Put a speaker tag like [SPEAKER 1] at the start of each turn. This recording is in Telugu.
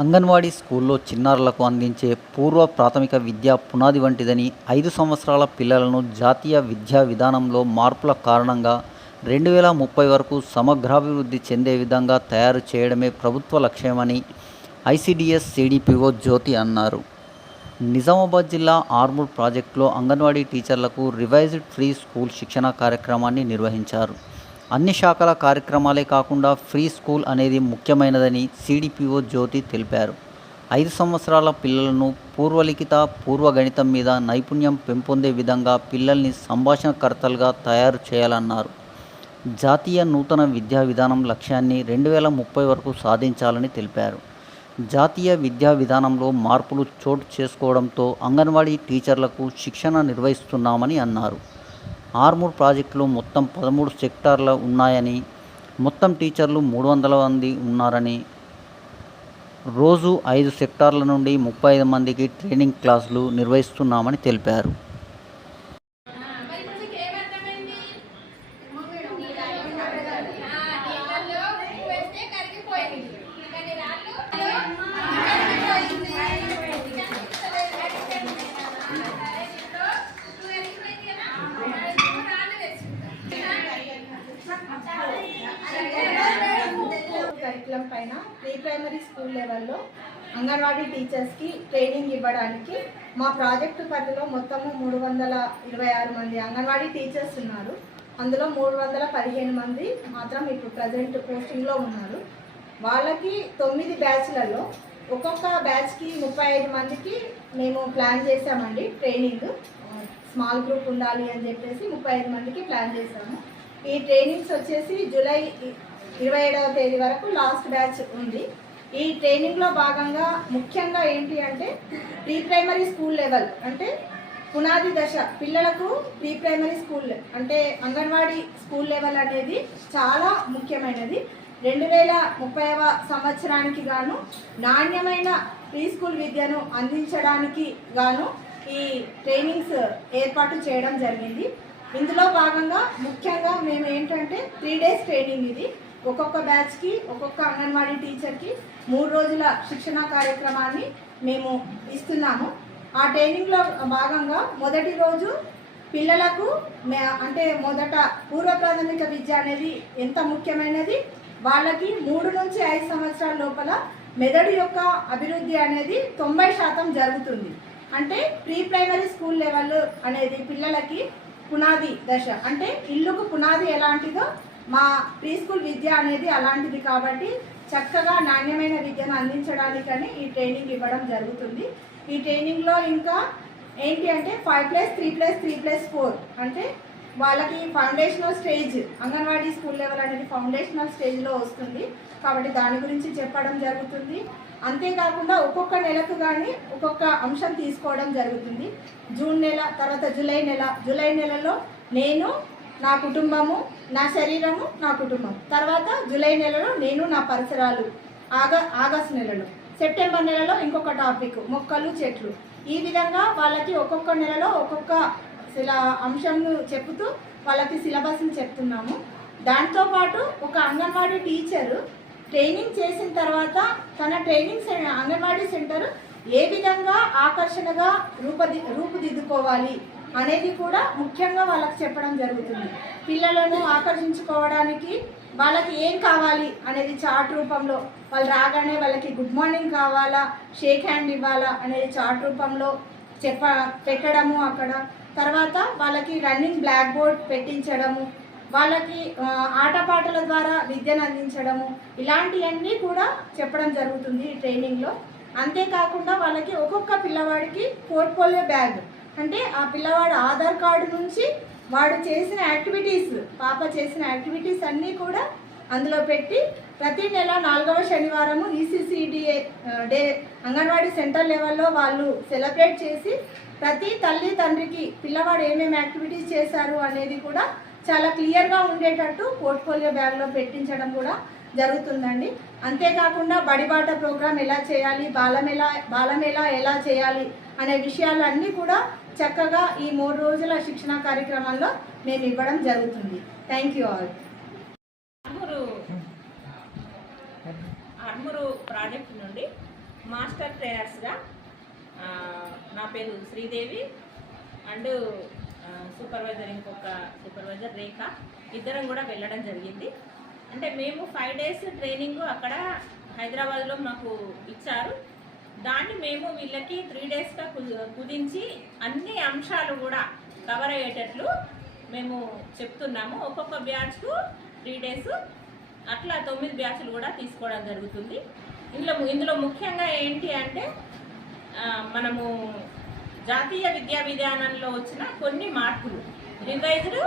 [SPEAKER 1] అంగన్వాడీ స్కూల్లో చిన్నారులకు అందించే పూర్వ ప్రాథమిక విద్య పునాది వంటిదని ఐదు సంవత్సరాల పిల్లలను జాతీయ విద్యా విధానంలో మార్పుల కారణంగా రెండు వేల ముప్పై వరకు సమగ్రాభివృద్ధి చెందే విధంగా తయారు చేయడమే ప్రభుత్వ లక్ష్యమని ఐసిడిఎస్ సిడిపిఓ జ్యోతి అన్నారు. నిజామాబాద్ జిల్లా ఆర్మూర్ ప్రాజెక్టులో అంగన్వాడీ టీచర్లకు రివైజ్డ్ ఫ్రీ స్కూల్ శిక్షణ కార్యక్రమాన్ని నిర్వహించారు. అన్ని శాఖల కార్యక్రమాలే కాకుండా ఫ్రీ స్కూల్ అనేది ముఖ్యమైనదని సిడిపిఓ జ్యోతి తెలిపారు. ఐదు సంవత్సరాల పిల్లలను పూర్వలిఖిత పూర్వగణితం మీద నైపుణ్యం పెంపొందే విధంగా పిల్లల్ని సంభాషణకర్తలుగా తయారు చేయాలన్నారు. జాతీయ నూతన విద్యా విధానం లక్ష్యాన్ని రెండు వేల ముప్పై వరకు సాధించాలని తెలిపారు. జాతీయ విద్యా విధానంలో మార్పులు చోటు చేసుకోవడంతో అంగన్వాడీ టీచర్లకు శిక్షణ నిర్వహిస్తున్నామని అన్నారు. ఆర్మూర్ ప్రాజెక్టులో మొత్తం పదమూడు సెక్టార్లు ఉన్నాయని మొత్తం టీచర్లు మూడు వందల మంది ఉన్నారని రోజు ఐదు సెక్టార్ల నుండి ముప్పై ఐదు మందికి ట్రైనింగ్ క్లాసులు నిర్వహిస్తున్నామని తెలిపారు.
[SPEAKER 2] కరికులం పైన ప్రీ ప్రైమరీ స్కూల్ లెవెల్లో అంగన్వాడీ టీచర్స్కి ట్రైనింగ్ ఇవ్వడానికి మా ప్రాజెక్టు పరిధిలో మొత్తము మూడు వందల ఇరవై ఆరు మంది అంగన్వాడీ టీచర్స్ ఉన్నారు. అందులో మూడు వందల పదిహేను మంది మాత్రం ఇప్పుడు ప్రజెంట్ పోస్టింగ్లో ఉన్నారు. వాళ్ళకి తొమ్మిది బ్యాచ్లలో ఒక్కొక్క బ్యాచ్కి ముప్పై ఐదు మందికి మేము ప్లాన్ చేసామండి ట్రైనింగ్ స్మాల్ గ్రూప్ ఉండాలి అని చెప్పేసి ముప్పై ఐదు మందికి ప్లాన్ చేసాము ఈ ట్రైనింగ్స్ వచ్చేసి జూలై ఇరవై ఏడవ తేదీ వరకు లాస్ట్ బ్యాచ్ ఉంది. ఈ ట్రైనింగ్లో భాగంగా ముఖ్యంగా ఏంటి అంటే ప్రీ ప్రైమరీ స్కూల్ లెవెల్ అంటే పునాది దశ పిల్లలకు ప్రీ ప్రైమరీ స్కూల్ అంటే అంగన్వాడీ స్కూల్ లెవెల్ అనేది చాలా ముఖ్యమైనది. రెండు వేల ముప్పైవ సంవత్సరానికి గాను నాణ్యమైన ప్రీ స్కూల్ విద్యను అందించడానికి గాను ఈ ట్రైనింగ్స్ ఏర్పాటు చేయడం జరిగింది. ఇందులో భాగంగా ముఖ్యంగా మేము ఏంటంటే త్రీ డేస్ ట్రైనింగ్ ఇది. ఒక్కొక్క బ్యాచ్కి ఒక్కొక్క అంగన్వాడీ టీచర్కి మూడు రోజుల శిక్షణ కార్యక్రమాన్ని మేము ఇస్తున్నాము. ఆ ట్రైనింగ్లో భాగంగా మొదటి రోజు పిల్లలకు అంటే మొదట పూర్వ ప్రాథమిక విద్య అనేది ఎంత ముఖ్యమైనది? వాళ్ళకి మూడు నుంచి ఐదు సంవత్సరాల లోపల మెదడు యొక్క అభివృద్ధి అనేది తొంభై శాతం జరుగుతుంది. అంటే ప్రీ ప్రైమరీ స్కూల్ లెవెల్ అనేది పిల్లలకి పునాది దశ. అంటే ఇల్లుకు పునాది ఎలాంటిదో మా ప్రీ స్కూల్ విద్య అనేది అలాంటిది కాబట్టి చక్కగా నాణ్యమైన విద్యను అందించడానికని ఈ ట్రైనింగ్ ఇవ్వడం జరుగుతుంది. ఈ ట్రైనింగ్లో ఇంకా ఏంటి అంటే five plus three plus three plus four అంటే వాళ్ళకి foundational stage anganwadi school level అనేది ఫౌండేషనల్ స్టేజ్లో వస్తుంది. కాబట్టి దాని గురించి చెప్పడం జరుగుతుంది. అంతేకాకుండా ఒక్కొక్క నెలకు కానీ ఒక్కొక్క అంశం తీసుకోవడం జరుగుతుంది. జూన్ నెల తర్వాత జూలై నెల జూలై నెలలో నేను నా కుటుంబము నా శరీరము నా కుటుంబం. తర్వాత జూలై నెలలో నేను నా పరిసరాలు ఆగ ఆగస్ట్ నెలలో. సెప్టెంబర్ నెలలో ఇంకొక టాపిక్ మొక్కలు చెట్లు. ఈ విధంగా వాళ్ళకి ఒక్కొక్క నెలలో ఒక్కొక్క ఇలా అంశంను చెప్తూ వాళ్ళకి సిలబస్ని చెప్తున్నాము. దాంతోపాటు ఒక అంగన్వాడీ టీచరు ట్రైనింగ్ చేసిన తర్వాత తన ట్రైనింగ్ సె- అంగన్వాడీ సెంటర్ ఏ విధంగా ఆకర్షణగా రూపది రూపుదిద్దుకోవాలి? అనేది కూడా ముఖ్యంగా వాళ్ళకి చెప్పడం జరుగుతుంది. పిల్లలను ఆకర్షించుకోవడానికి వాళ్ళకి ఏం కావాలి అనేది చార్ట్ రూపంలో వాళ్ళు రాగానే వాళ్ళకి గుడ్ మార్నింగ్ కావాలా షేక్ హ్యాండ్ ఇవ్వాలా అనేది చార్ట్ రూపంలో చెప్ప పెట్టడము అక్కడ. తర్వాత వాళ్ళకి రన్నింగ్ బ్లాక్ బోర్డ్ పెట్టించడము వాళ్ళకి ఆటపాటల ద్వారా విద్యను అందించడము ఇలాంటివన్నీ కూడా చెప్పడం జరుగుతుంది ఈ ట్రైనింగ్లో అంతేకాకుండా వాళ్ళకి ఒక్కొక్క పిల్లవాడికి పోర్ట్ఫోలియో బ్యాగ్ అంటే ఆ పిల్లవాడు ఆధార్ కార్డు నుంచి వాడు చేసిన యాక్టివిటీస్ పాప చేసిన యాక్టివిటీస్ అన్నీ కూడా అందులో పెట్టి ప్రతి నెల నాలుగవ శనివారము ఈసీసీడీఏ డే అంగన్వాడీ సెంటర్ లెవెల్లో వాళ్ళు సెలబ్రేట్ చేసి ప్రతి తల్లి తండ్రికి పిల్లవాడు ఏమేమి యాక్టివిటీస్ చేశారు అనేది కూడా చాలా క్లియర్గా ఉండేటట్టు పోర్ట్ఫోలియో బ్యాగ్లో పెట్టించడం కూడా జరుగుతుందండి. అంతేకాకుండా బడిబాట ప్రోగ్రాం ఎలా చేయాలి బాలమేళ బాలమేళ ఎలా చేయాలి అనే విషయాలన్నీ కూడా చక్కగా ఈ మూడు రోజుల శిక్షణ కార్యక్రమంలో మేము ఇవ్వడం జరుగుతుంది. Thank you all
[SPEAKER 3] Armur project నుండి మాస్టర్ ట్రైనర్స్గా నా పేరు శ్రీదేవి అండ్ సూపర్వైజర్ ఇంకొక సూపర్వైజర్ రేఖ ఇద్దరం కూడా వెళ్ళడం జరిగింది. అంటే మేము ఫైవ్ డేస్ ట్రైనింగ్ అక్కడ హైదరాబాద్లో మాకు ఇచ్చారు. దాన్ని మేము వీళ్ళకి త్రీ డేస్గా కుదించి అన్ని అంశాలు కూడా కవర్ అయ్యేటట్లు మేము చెప్తున్నాము. ఒక్కొక్క బ్యాచ్కు త్రీ డేస్ అట్లా తొమ్మిది బ్యాచ్లు కూడా తీసుకోవడం జరుగుతుంది. ఇందులో ఇందులో ముఖ్యంగా ఏంటి అంటే మనము జాతీయ విద్యా విధానంలో వచ్చిన కొన్ని మార్పులు. రివైజ్డ్